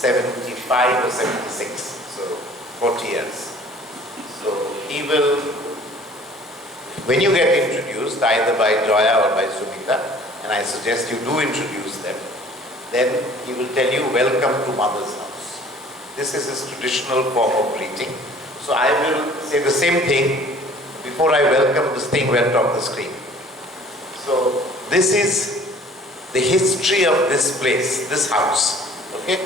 75 or 76, so 40 years. So he will, when you get introduced either by Joya or by Sumita, and I suggest you do introduce them, then he will tell you, welcome to mother's house. This is his traditional form of greeting. So I will say the same thing before I welcome. This thing went off the screen. So this is the history of this place, this house. Okay?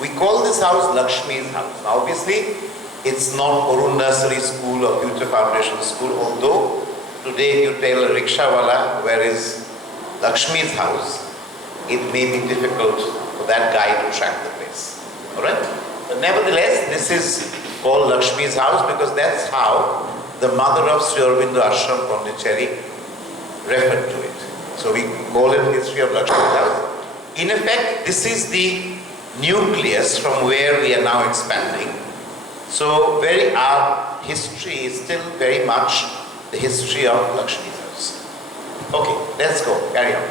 We call this house Lakshmi's house. Now obviously, it's not Orun Nursery School or Future Foundation School, although today you tell a rickshawala where is Lakshmi's house, it may be difficult for that guy to track the place. Alright? But nevertheless, this is called Lakshmi's house because that's how the mother of Sri Aurobindo Ashram Pondicherry referred to it. So we call it History of Lakshmi's house. In effect, this is the nucleus from where we are now expanding. So our history is still very much the history of Lakshmi's house. Okay, let's go, carry on.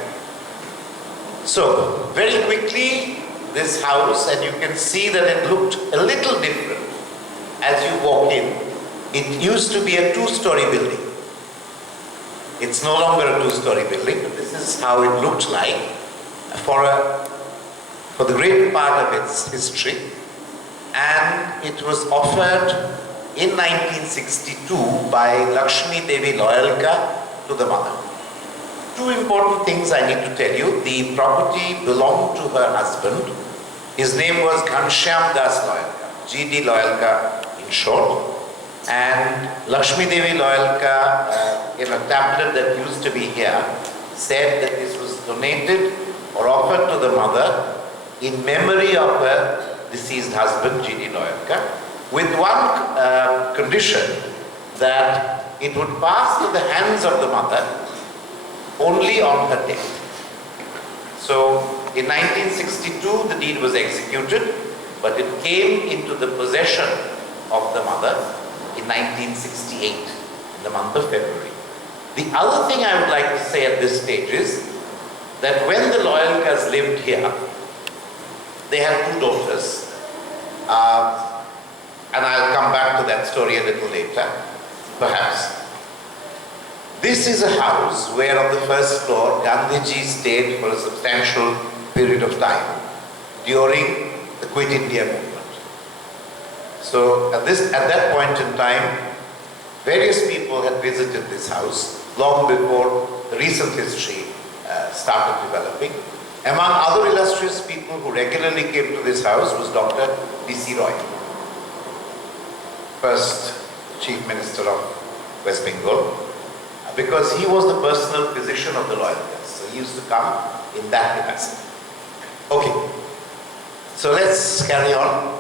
So, very quickly, this house, and you can see that it looked a little different as you walk in. It used to be a two-story building. It's no longer a two-story building, but this is how it looked like for the great part of its history. And it was offered in 1962 by Lakshmi Devi Loyalka to the mother. Two important things I need to tell you. The property belonged to her husband. His name was Ghanshyam Das Loyalka, G.D. Loyalka in short. And Lakshmi Devi Loyalka, in a tablet that used to be here, said that this was donated or offered to the mother in memory of her deceased husband, G.D. Loyalka, with one condition, that it would pass to the hands of the mother only on her death. So in 1962 the deed was executed, but it came into the possession of the mother in 1968, in the month of February. The other thing I would like to say at this stage is that when the Loyalkas lived here, they had two daughters, and I'll come back to that story a little later, perhaps. This is a house where on the first floor Gandhiji stayed for a substantial period of time during the Quit India movement. So at that point in time, various people had visited this house long before the recent history started developing. Among other illustrious people who regularly came to this house was Dr. D.C. Roy, first Chief Minister of West Bengal, because he was the personal physician of the Loyalkas. So he used to come in that capacity. Okay, so let's carry on.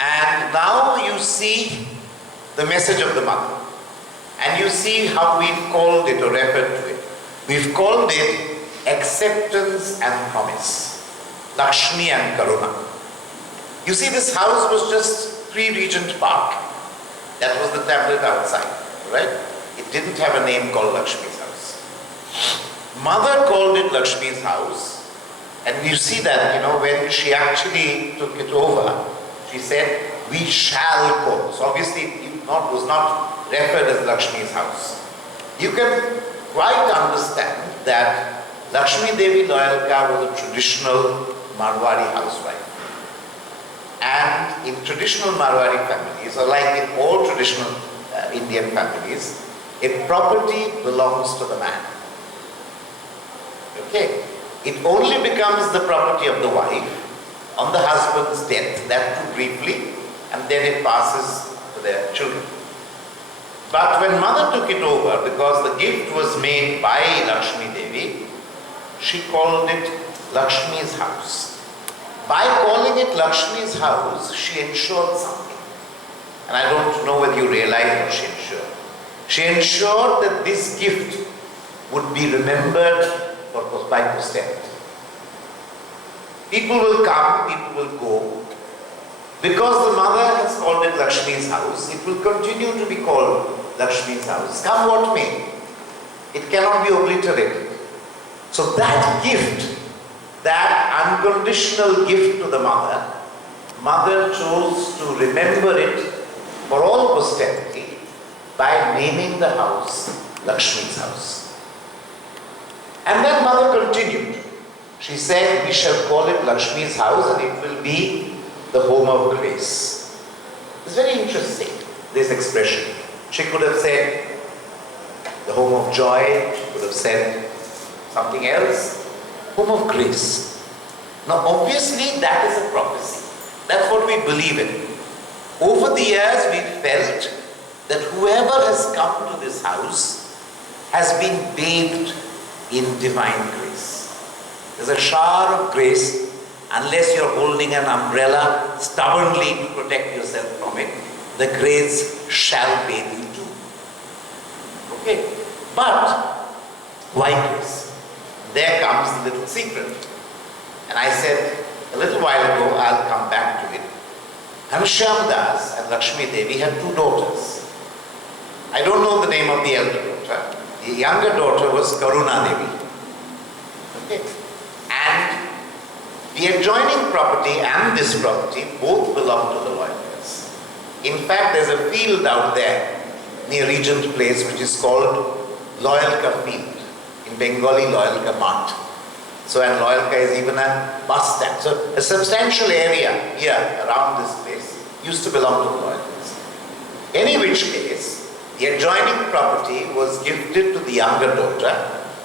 And now you see the message of the mother. And you see how we've called it or referred to it. We've called it acceptance and promise. Lakshmi and Karuna. You see, this house was just 3 Regent Park. That was the tablet outside, right? It didn't have a name called Lakshmi's house. Mother called it Lakshmi's house, and you see that, when she actually took it over, she said, we shall call. So obviously it was not referred as Lakshmi's house. You can quite understand that Lakshmi Devi Loyalka was a traditional Marwari housewife. And in traditional Marwari families, or like in all traditional Indian families, a property belongs to the man. Okay? It only becomes the property of the wife on the husband's death, that too briefly, and then it passes to their children. But when mother took it over, because the gift was made by Lakshmi Devi, she called it Lakshmi's house. By calling it Lakshmi's house, she ensured something. And I don't know whether you realize what she ensured. She ensured that this gift would be remembered by posterity. People will come, people will go. Because the mother has called it Lakshmi's house, it will continue to be called Lakshmi's house. Come what may. It cannot be obliterated. So that gift that unconditional gift to the mother, mother chose to remember it for all posterity by naming the house Lakshmi's house. And then mother continued. She said, we shall call it Lakshmi's house and it will be the home of grace. It's very interesting, this expression. She could have said the home of joy, she could have said something else, home of grace. Now obviously that is a prophecy. That's what we believe in. Over the years we felt that whoever has come to this house has been bathed in divine grace. There's a shower of grace, unless you're holding an umbrella stubbornly to protect yourself from it, the grace shall bathe you too. Okay? But why grace? There comes the little secret. And I said a little while ago, I'll come back to it. Ghanshyam Das and Lakshmi Devi had two daughters. I don't know the name of the elder daughter. The younger daughter was Karuna Devi. Okay. And the adjoining property and this property both belong to the Loyalkas. In fact, there's a field out there near Regent Place which is called Loyalka Field. In Bengali, Loyalka Mart. So, and Loyalka is even a bus stand. So, a substantial area here around this place used to belong to the Loyalkas. In which case, the adjoining property was gifted to the younger daughter,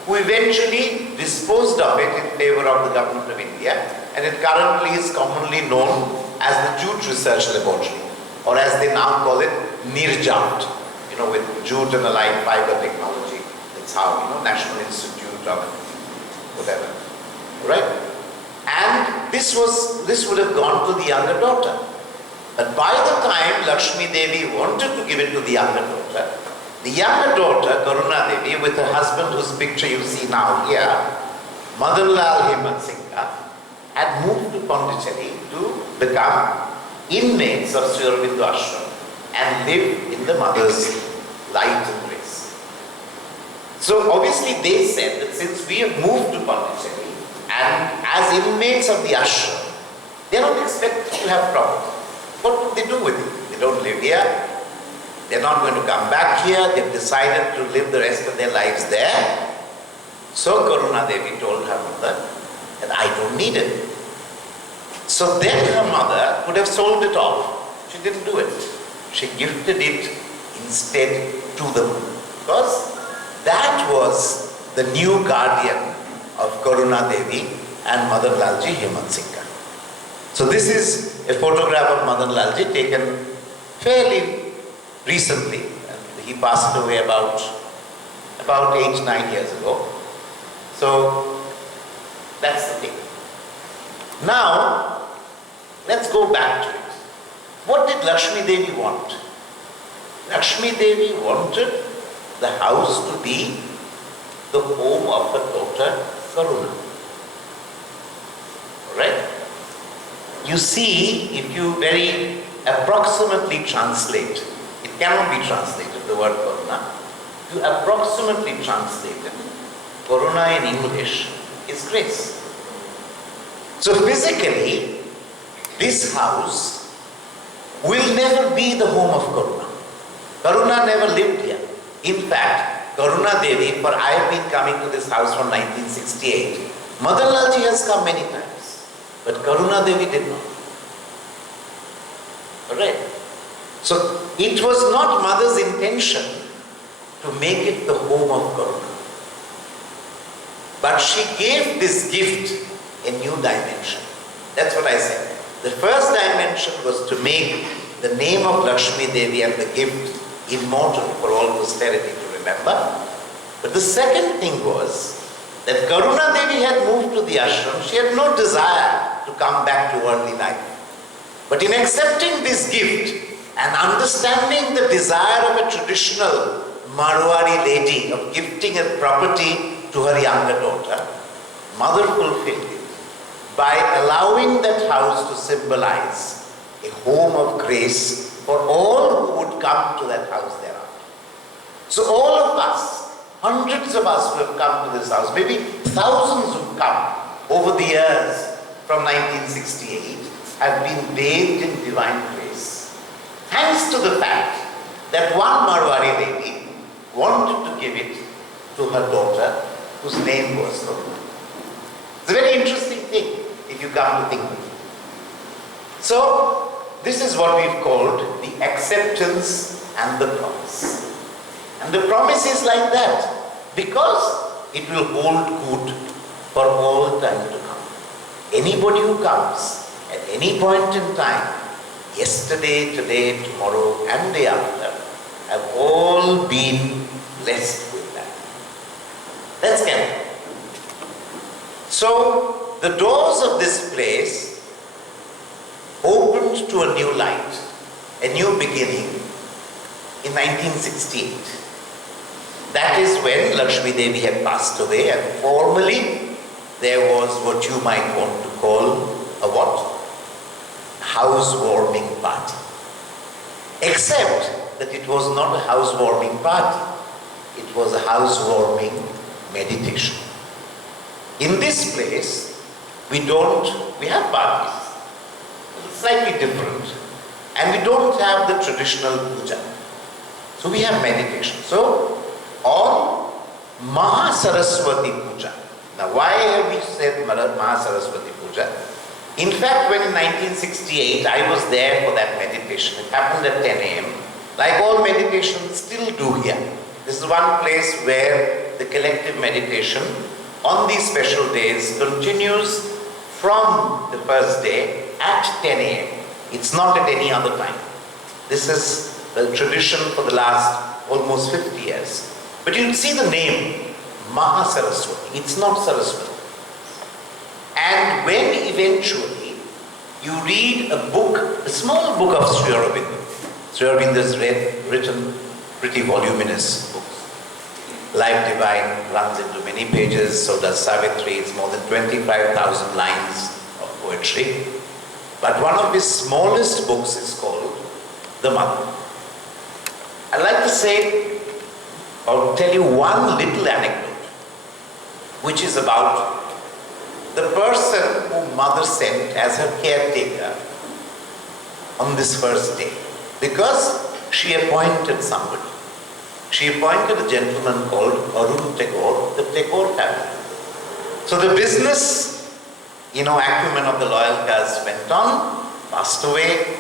who eventually disposed of it in favor of the government of India, and it currently is commonly known as the Jute Research Laboratory, or as they now call it, Nirjat, with jute and allied fiber technology. That's how, National Institute of whatever, right? And this would have gone to the younger daughter. But by the time Lakshmi Devi wanted to give it to the younger daughter, Karuna Devi, with her husband whose picture you see now here, Madanlal Hemant Singha, had moved to Pondicherry to become inmates of Sri Aurobindo Ashram and live in the mother's light and grace. So obviously they said that since we have moved to Pondicherry and as inmates of the ashram, they are not expected to have property. What would they do with it? They don't live here. They're not going to come back here. They've decided to live the rest of their lives there. So Karuna Devi told her mother that I don't need it. So then her mother could have sold it off. She didn't do it. She gifted it instead to them, because that was the new guardian of Karuna Devi and Madan Lalji Hemant Singha. So this is a photograph of Madan Lalji taken fairly recently. He passed away about 8-9 years ago. So that's the thing. Now let's go back to it. What did Lakshmi Devi want? Lakshmi Devi wanted the house to be the home of her daughter Karuna. Alright? You see, if you very approximately translate, it cannot be translated, the word Karuna. If you approximately translate it, Karuna in English is grace. So physically, this house will never be the home of Karuna. Karuna never lived here. In fact, Karuna Devi, for I have been coming to this house from 1968. Madan Lalji has come many times, but Karuna Devi did not. Alright? So it was not mother's intention to make it the home of Karuna. But she gave this gift a new dimension. That's what I said. The first dimension was to make the name of Lakshmi Devi and the gift immortal for all posterity to remember. But the second thing was that Karuna Devi had moved to the ashram. She had no desire to come back to worldly life. But in accepting this gift and understanding the desire of a traditional Marwari lady of gifting a property to her younger daughter, mother fulfilled it by allowing that house to symbolize a home of grace for all who would come to that house thereafter. So all of us, hundreds of us who have come to this house, maybe thousands who come, over the years from 1968 have been bathed in divine grace. Thanks to the fact that one Marwari lady wanted to give it to her daughter, whose name was Aurobindo. It's a very interesting thing if you come to think of it. So, this is what we've called the acceptance and the promise. And the promise is like that because it will hold good for all time to come. Anybody who comes at any point in time, yesterday, today, tomorrow, and day after, have all been blessed with that. That's canon. So, the doors of this place opened to a new light, a new beginning in 1968. That is when Lakshmi Devi had passed away, and formally there was what you might want to call a what? Housewarming party. Except that it was not a housewarming party, it was a housewarming meditation. In this place, we have parties, slightly different, and we don't have the traditional puja. So we have meditation. So on Maha Saraswati Puja. Now why have we said Maha Saraswati Puja? In fact, when in 1968 I was there for that meditation, it happened at 10 a.m. Like all meditations still do here. This is one place where the collective meditation on these special days continues from the first day at 10 a.m. It's not at any other time. This is the tradition for the last almost 50 years. But you see the name, Maha Saraswati. It's not Saraswati. And when eventually you read a book, a small book of Sri Aurobindo. Sri Aurobindo has written pretty voluminous books. Life Divine runs into many pages, so does Savitri. It's more than 25,000 lines of poetry. But one of his smallest books is called The Mother. I'd like to say, or tell you one little anecdote, which is about the person whom Mother sent as her caretaker on this first day. Because she appointed somebody. She appointed a gentleman called Arun Tagore, the Tagore family. So the business, acumen of the loyal caste went on, passed away.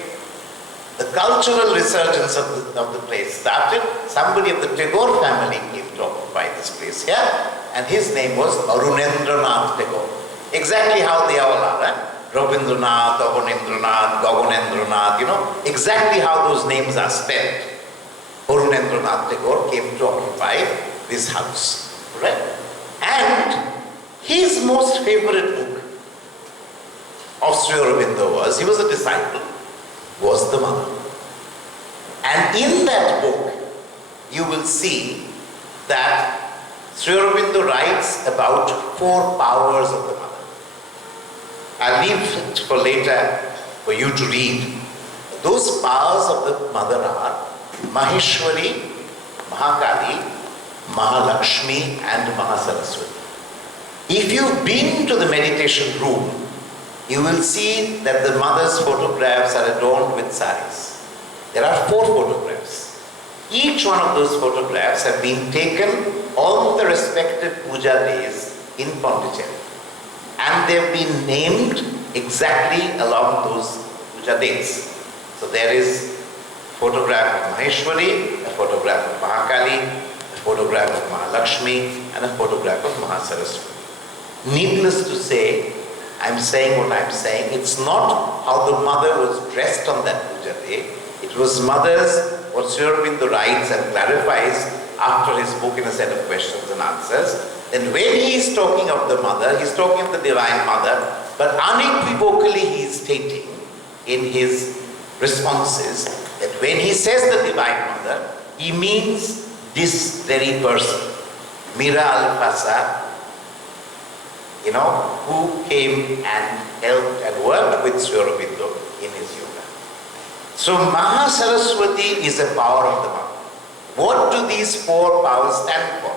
The cultural resurgence of the place started. Somebody of the Tagore family came to occupy this place here, and his name was Arunindranath Tagore. Exactly how they all are. Rabindranath, Abanindranath, Gaganendranath, exactly how those names are spelled. Arunindranath Tagore came to occupy this house. Right? And his most favorite book of Sri Aurobindo he was a disciple, was The Mother. And in that book, you will see that Sri Aurobindo writes about 4 powers of the Mother. I'll leave it for later for you to read. Those powers of the Mother are Maheshwari, Mahakali, Mahalakshmi, and Mahasaraswati. If you've been to the meditation room, you will see that the Mother's photographs are adorned with saris. There are 4 photographs. Each one of those photographs have been taken on the respective puja days in Pondicherry. And they've been named exactly along those puja dates. So there is a photograph of Maheshwari, a photograph of Mahakali, a photograph of Mahalakshmi, and a photograph of Mahasaraswati. Needless to say, I'm saying what I'm saying. It's not how the Mother was dressed on that puja day. It was Mother's, what Sri Aurobindo writes and clarifies after his book in a set of questions and answers. Then when he is talking of the Mother, he's talking of the Divine Mother, but unequivocally he is stating in his responses that when he says the Divine Mother, he means this very person, Mira Al-Fasa, who came and helped and worked with Sri Aurobindo in his yoga. So Maha Saraswati is a power of the Mother. What do these 4 powers stand for?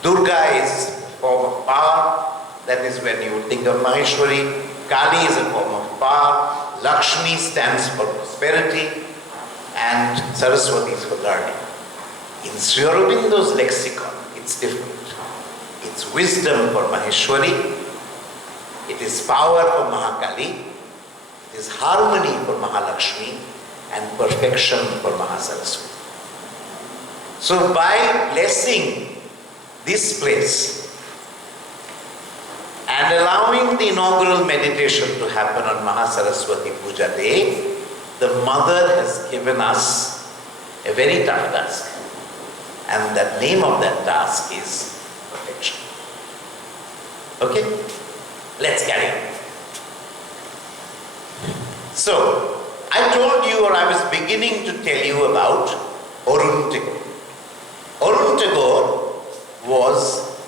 Durga is a form of power, that is when you would think of Maheshwari. Kali is a form of power. Lakshmi stands for prosperity. And Saraswati is for learning. In Sri Aurobindo's lexicon, it's different. It's wisdom for Maheshwari. It is power for Mahakali. It is harmony for Mahalakshmi. And perfection for Mahasaraswati. So by blessing this place and allowing the inaugural meditation to happen on Mahasaraswati Puja Day, the mother has given us a very tough task. And the name of that task is perfection. Okay? Let's carry on. So, I told you, or I was beginning to tell you about Aurobindo Tagore. Aurobindo Tagore was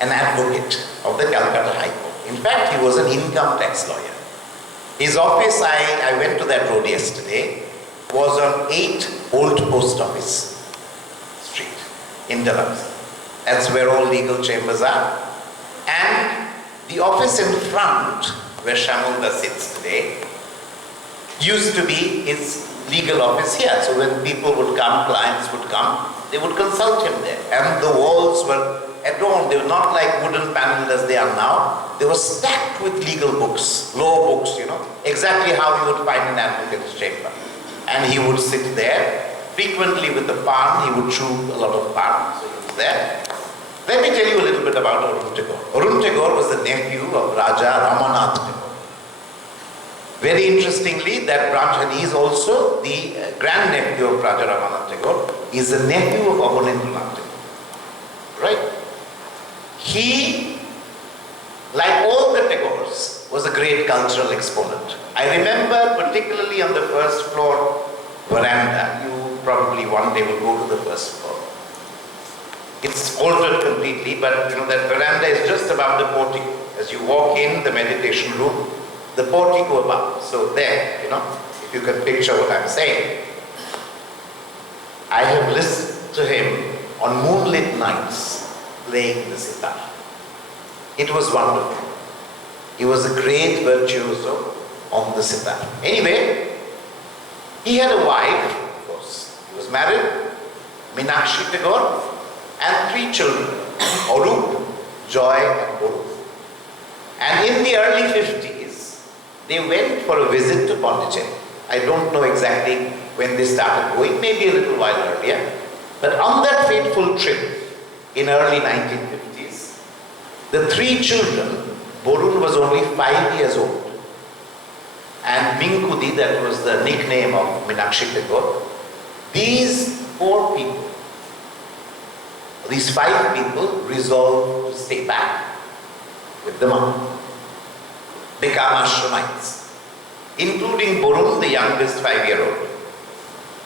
an advocate of the Calcutta High Court. In fact, he was an income tax lawyer. His office, I went to that road yesterday, was on 8 Old Post Office Street in Dalhousie. That's where all legal chambers are. And the office in front, where Shamulda sits today, used to be his legal office here. So when people would come, clients would come, they would consult him there. And the walls were adorned. They were not like wooden paneled as they are now. They were stacked with legal books, law books, exactly how you would find an advocate's chamber. And he would sit there, frequently with the pan. He would chew a lot of pan, so he was there. Let me tell you a little bit about Aurobindo Tagore. Aurobindo Tagore was the nephew of Raja Ramanath Tagore. Very interestingly, that branch, and he is also the grandnephew of Raja Ramanath Tagore. He is the nephew of Aurobindo Tagore. Right? He, like all the Tagores, was a great cultural exponent. I remember particularly on the first floor veranda, you probably one day will go to the first floor. It's altered completely, but that veranda is just above the portico. As you walk in the meditation room, the portico above. So there, if you can picture what I'm saying. I have listened to him on moonlit nights playing the sitar. It was wonderful. He was a great virtuoso on the sitar. Anyway, he had a wife, of course. He was married, Meenakshi Tagore, and 3 children, Aurob, Joy, and Boru. And in the early 50s, they went for a visit to Pondicherry. I don't know exactly when they started going, maybe a little while earlier. But on that fateful trip, in early 1950s, the 3 children, Borun was only 5 years old, and Minkudi, that was the nickname of Meenakshi Tagore, these 4 people, these 5 people resolved to stay back with the mother, become Ashramites, including Borun, the youngest 5-year-old.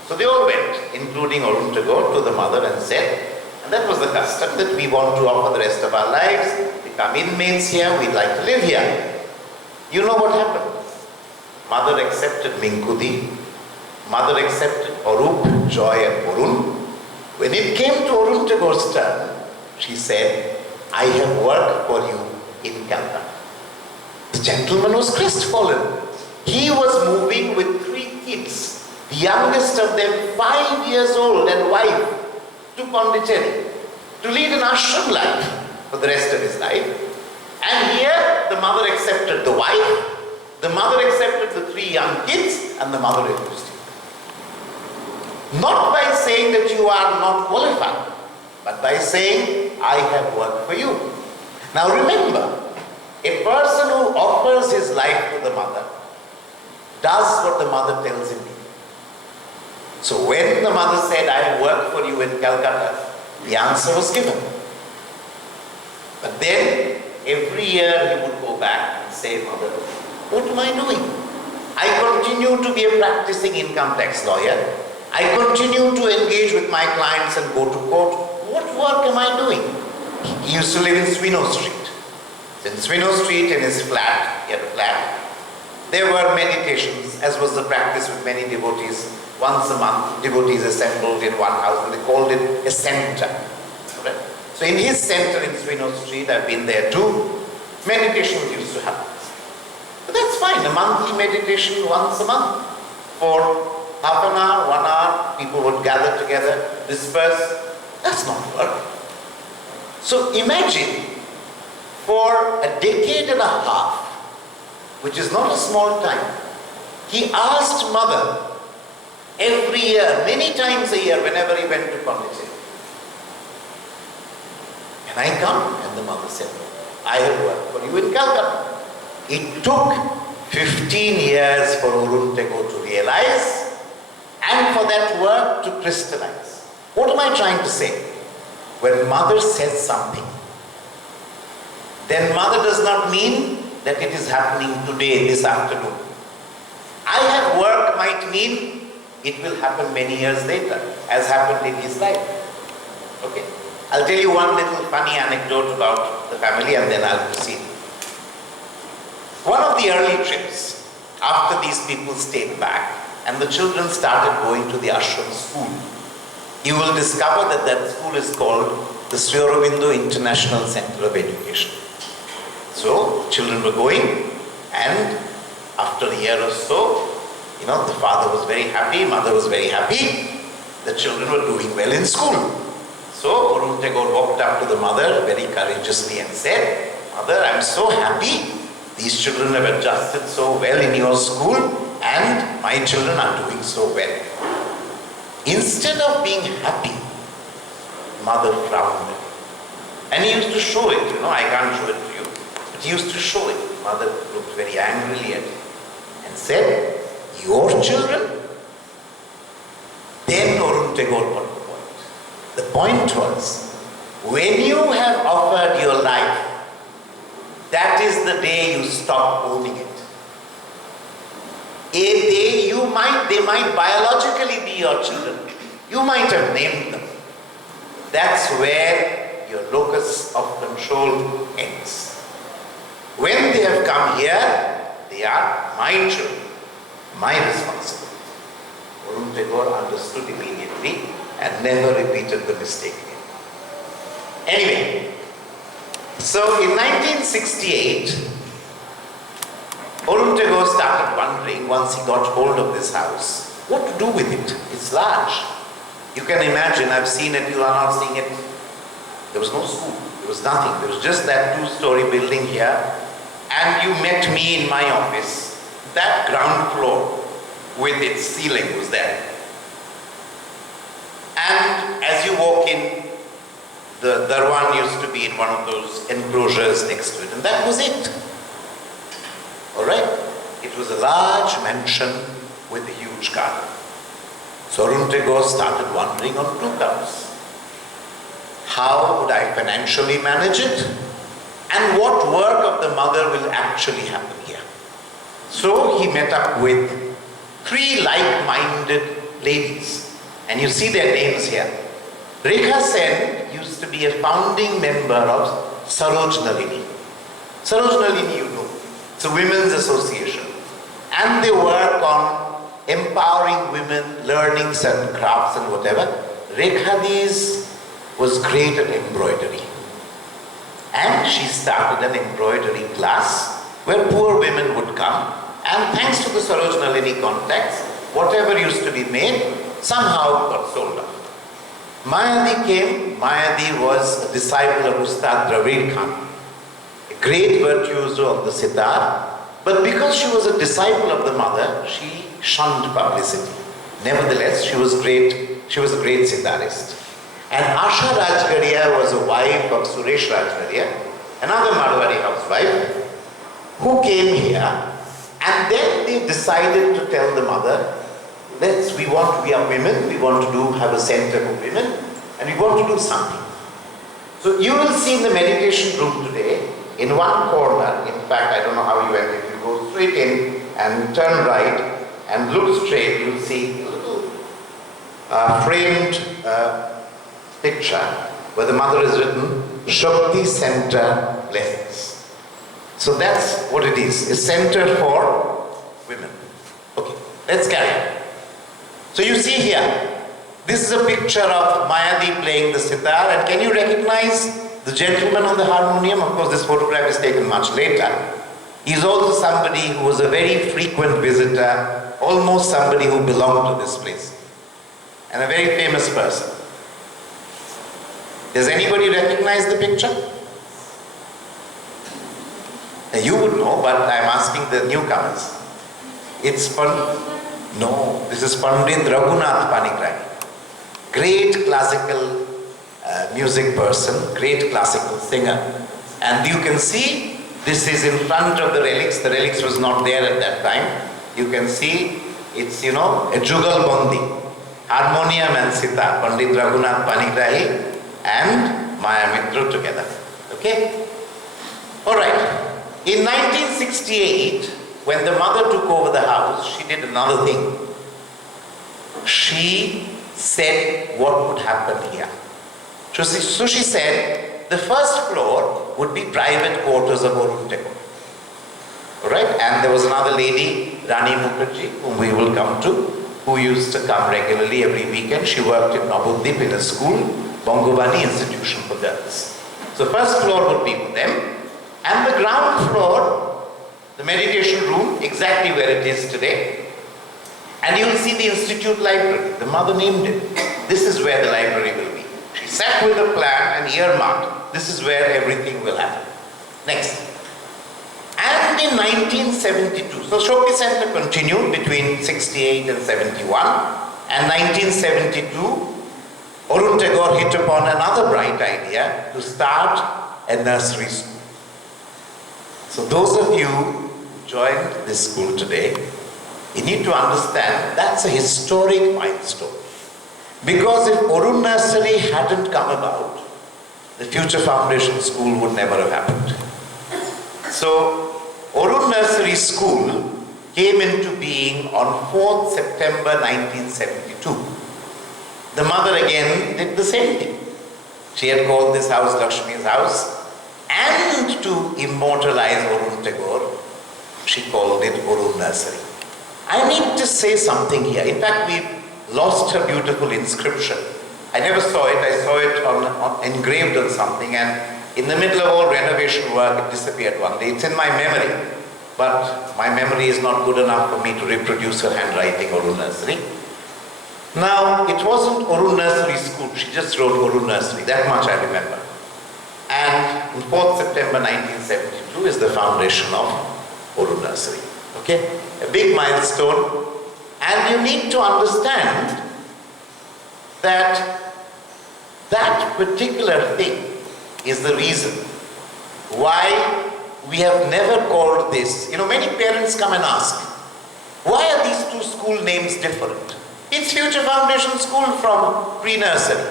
So they all went, including Aurobindo Tagore, to the mother and said, and that was the custom, that we want to offer the rest of our lives, become inmates here, we'd like to live here. You know what happened? Mother accepted Minkudi, mother accepted Aurob, Joy, and Borun. When it came to Aurobindo Tagore's turn, she said, I have work for you in Calcutta. The gentleman was crestfallen. He was moving with 3 kids, the youngest of them 5 years old and wife, to Pondicherry to lead an ashram life for the rest of his life. And here the mother accepted the wife, the mother accepted the 3 young kids, and the mother refused him. Not by saying that you are not qualified, but by saying, I have work for you. Now remember, a person who offers his life to the mother does what the mother tells him to do. So when the mother said, I have work for you in Calcutta, the answer was given. But then, every year he would go back and say, Mother, what am I doing? I continue to be a practicing income tax lawyer. I continue to engage with my clients and go to court. What work am I doing? He used to live in Swino Street. In Swino Street, in his flat, he had a flat, there were meditations, as was the practice with many devotees. Once a month, devotees assembled in one house and they called it a center. Right? So in his center in Swino Street, I've been there too, meditations used to happen. But that's fine, a monthly meditation once a month. For half an hour, 1 hour, people would gather together, disperse. That's not work. So imagine, for a decade and a half, which is not a small time, he asked mother every year, many times a year, whenever he went to Pondicherry, "Can I come?" And the mother said, "I have work for you in Calcutta." It took 15 years for Aurobindo to realize and for that work to crystallize. What am I trying to say? When mother says something, then mother does not mean that it is happening today, this afternoon. I have work might mean it will happen many years later, as happened in his life. Okay. I'll tell you one little funny anecdote about the family and then I'll proceed. One of the early trips, after these people stayed back and the children started going to the ashram school, you will discover that that school is called the Aurobindo International Center of Education. So, children were going, and after a year or so, the father was very happy, mother was very happy, the children were doing well in school. So, Aurobindo walked up to the mother very courageously and said, "Mother, I'm so happy, these children have adjusted so well in your school, and my children are doing so well." Instead of being happy, mother frowned. And he used to show it, I can't show it to you, but he used to show it. Mother looked very angrily at him and said, "Your children?" Then Aurobindo got the point. The point was, when you have offered your life, that is the day you stop owning it. A day they might biologically be your children. You might have named them. That's where your locus of control ends. When they have come here, they are my children, my responsibility. Aurobindo understood immediately and never repeated the mistake again. Anyway, so in 1968, Aurobindo started wondering, once he got hold of this house, what to do with it. It's large. You can imagine, I've seen it, you are not seeing it. There was no school, there was nothing. There was just that 2-story building here. And you met me in my office. That ground floor with its ceiling was there. And as you walk in, the darwan used to be in one of those enclosures next to it. And that was it. Alright? It was a large mansion with a huge garden. So Aurobindo started wondering on 2 counts. How would I financially manage it? And what work of the mother will actually happen here? So he met up with 3 like-minded ladies. And you see their names here. Rekha Sen used to be a founding member of Saroj Nalini. Saroj Nalini, you know. It's a women's association. And they work on empowering women, learning certain crafts and whatever. Rekhadi's was great at embroidery. And she started an embroidery class where poor women would come, and thanks to the Saroj Nalini contacts, whatever used to be made somehow got sold off. Mayadi came. Mayadi was a disciple of Ustad Dravid Khan, a great virtuoso of the sitar, but because she was a disciple of the mother, she shunned publicity. Nevertheless, she was great. She was a great sitarist. And Asha Rajgaria was a wife of Suresh Rajgaria, another Marwari housewife, who came here, and then they decided to tell the mother, we are women, we want to have a center for women, and we want to do something. So you will see in the meditation room today, in one corner, in fact, I don't know how you went, if you go straight in and turn right and look straight, you'll see a little framed picture where the mother has written Shakti Center Lessons. So that's what it is, a center for women. Okay, let's carry on. So you see here, This is a picture of Mayadi playing the sitar, and can you recognize the gentleman on the harmonium? Of course, this photograph is taken much later. He's also somebody who was a very frequent visitor, almost somebody who belonged to this place, and a very famous person. Does anybody recognize the picture? Now, you would know, but I'm asking the newcomers. It's no, this is Pandit Raghunath Panigrahi. Great classical music person, great classical singer. And you can see this is in front of the relics. The relics was not there at that time. You can see it's, a Jugal Bondi, harmonium and sitar, Pandit Raghunath Panigrahi and Maya Mitra together. Okay? Alright. In 1968, when the mother took over the house, she did another thing. She said what would happen here. So she said the first floor would be private quarters of Aurobindo. Alright? And there was another lady, Rani Mukherjee, whom we will come to, who used to come regularly every weekend. She worked in Navadvip in a school, Bongobani Institution for Girls. So first floor would be for them. And the ground floor, the meditation room, exactly where it is today. And you will see the institute library. The mother named it. This is where the library will be. She sat with a plan and earmarked. This is where everything will happen. Next. And in 1972, so Shokti Center continued between 68 and 71. And 1972, Arun Tagore hit upon another bright idea to start a nursery school. So those of you who joined this school today, you need to understand that's a historic milestone. Because if Arun Nursery hadn't come about, the Future Foundation School would never have happened. So Arun Nursery School came into being on 4th September 1972. The mother again did the same thing. She had called this house Lakshmi's house. And to immortalize Arun Tagore, she called it Arun Nursery. I need to say something here. In fact, we lost her beautiful inscription. I never saw it. I saw it engraved on something, and in the middle of all renovation work, it disappeared one day. It's in my memory, but my memory is not good enough for me to reproduce her handwriting, Arun Nursery. Now, it wasn't Arun Nursery School. She just wrote Arun Nursery. That much I remember. And on 4th September 1972 is the foundation of Arun Nursery. Okay? A big milestone. And you need to understand that that particular thing is the reason why we have never called this. Many parents come and ask, why are these two school names different? It's Future Foundation School from pre-nursery.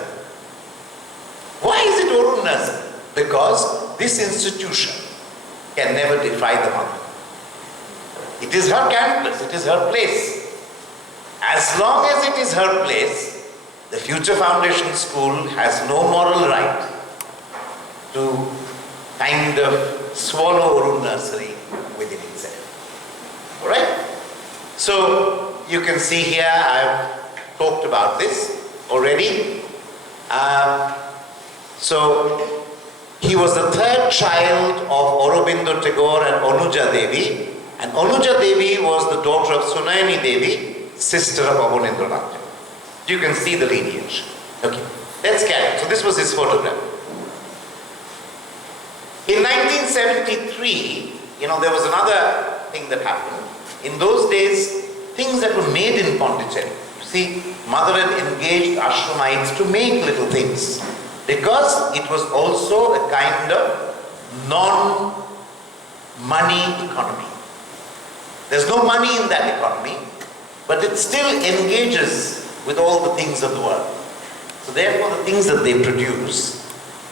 Why is it Arun Nursery? Because this institution can never defy the mother. It is her campus, it is her place. As long as it is her place, the Future Foundation School has no moral right to kind of swallow Arun Nursery within itself. Alright? So, you can see here, I've talked about this already. So, he was the third child of Aurobindo Tagore and Anuja Devi. And Anuja Devi was the daughter of Sunayani Devi, sister of Abanindranath. You can see the lineage. Okay, let's carry on. So this was his photograph. In 1973, there was another thing that happened. In those days, things that were made in Pondicherry. You see, mother had engaged ashramites to make little things. Because it was also a kind of non-money economy. There's no money in that economy, but it still engages with all the things of the world. So therefore the things that they produce,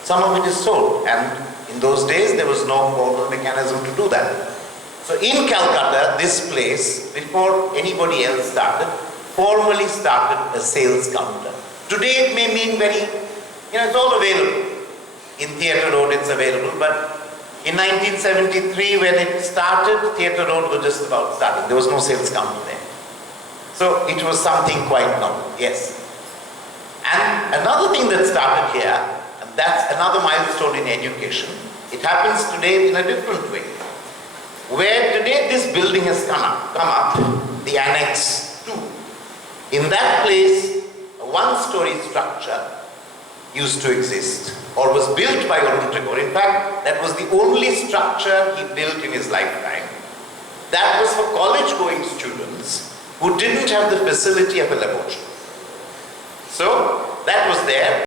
some of it is sold. And in those days there was no formal mechanism to do that. So in Calcutta, this place, before anybody else started, formally started a sales counter. Today it may mean it's all available. In Theatre Road it's available, but in 1973 when it started, Theatre Road was just about starting. There was no sales counter there. So it was something quite novel. Yes? And another thing that started here, and that's another milestone in education, it happens today in a different way. Where today this building has come up, the Annex 2. In that place, a one-story structure used to exist, or was built by Aurobindo. In fact, that was the only structure he built in his lifetime. That was for college-going students who didn't have the facility of a laboratory. So, that was there.